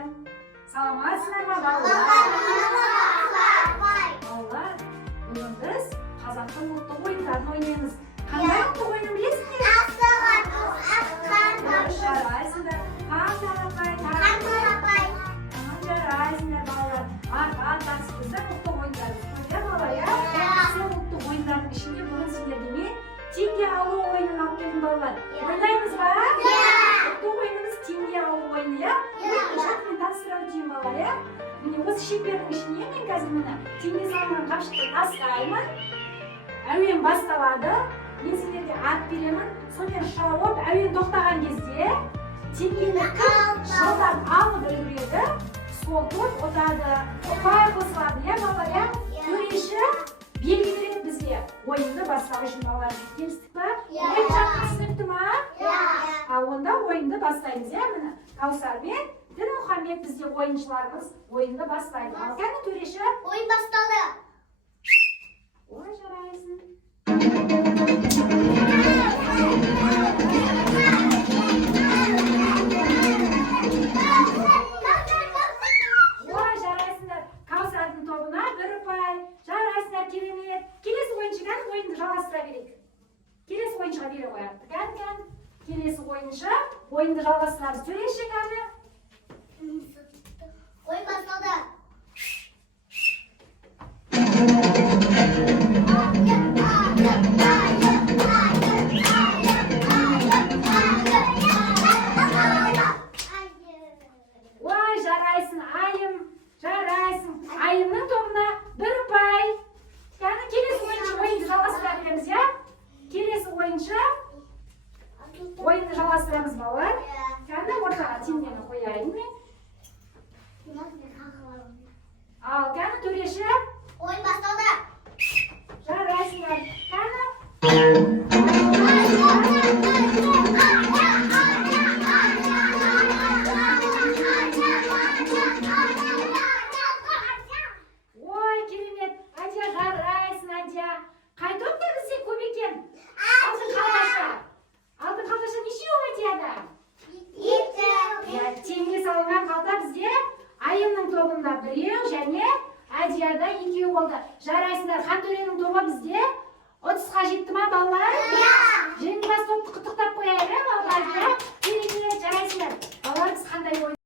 Саламатсыздар ма, балалар? Балалар, бүгін біз қазақтың ұлттық ойындарын ойнаймыз. Қандай ұлттық ойынын білесіңдер? Жарайсыңдар. Жарайсыңдар, балалар. Артасы біздің ұлттық ойындарымыз. Иә, балалар, иә? Сол ұлттық ойындардың ішінде бүгін сендерге мен теңге алу ойынын алып келдім, балалар. Ойнаймыз ба? Ұлттық ойынымыз теңге алу ойыны, иә? Мен таныстыра өтейін, балалар, иә? Міне осы шектердің ішіне мен қазір міне теңге салынған қапшықты тастаймын. Әуен басталады. Мен сендерге ат беремін. Сонымен шауып, әуен тоқтаған кезде теңгені жылдам алып үлгереді. Сол топ ұтады. Ұпай қосылады, иә, балалар, иә? Төреші белгі береді бізге. Ойынды бастау үшін, балалар. Келістік па? Ойын жақсы түсінікті ма? Онда ойынды бастаймыз, иә, міне. Каусар мен Дінмұхамед бізде ойыншыларымыз ойынды бастайды. Ал кәні төреші? Ойын басталды. Ой, жарайсың. Ой, жарайсыңдар. Каусардың тобына бір ұпай. Жарайсыңдар, керемет. Келесі ойыншы кәні ойынды жалғастыра берейік. Келесі ойыншыға бере қояды. Кәні. Келесі ойыншы ойынды жалғастырамыз. Төреші кәні? Ойын басталды. Ой, жарайсың, айым, жарайсың. Айымның тобына бір ұпай. Кәні келесі ойыншы ойынды жалғастыра береміз, иә? Келесі ойыншы ойынды жалғастырамыз, балалар. Кәні ортаға теңгені қояйын мен. Ал кәні төреші? Ойын басталды. Жарайсыңдар. Кәні? Ой, керемет. Адия, жарайсың, Адия. Қай топта бізде көп екен? Алтын қалташа. Алтын қалташа нешеу Адияда? Теңге салынған қалта бізде айымның тобында біреу және Адияда екеу болды. Жарайсыңдар. Хантөренің тобы бізде 30-ға жетті ма, балалар? Жеңімпаз топты құттықтап қояйық, балалар. Керемет, жарайсыңдар. Балалар, біз қандай ойын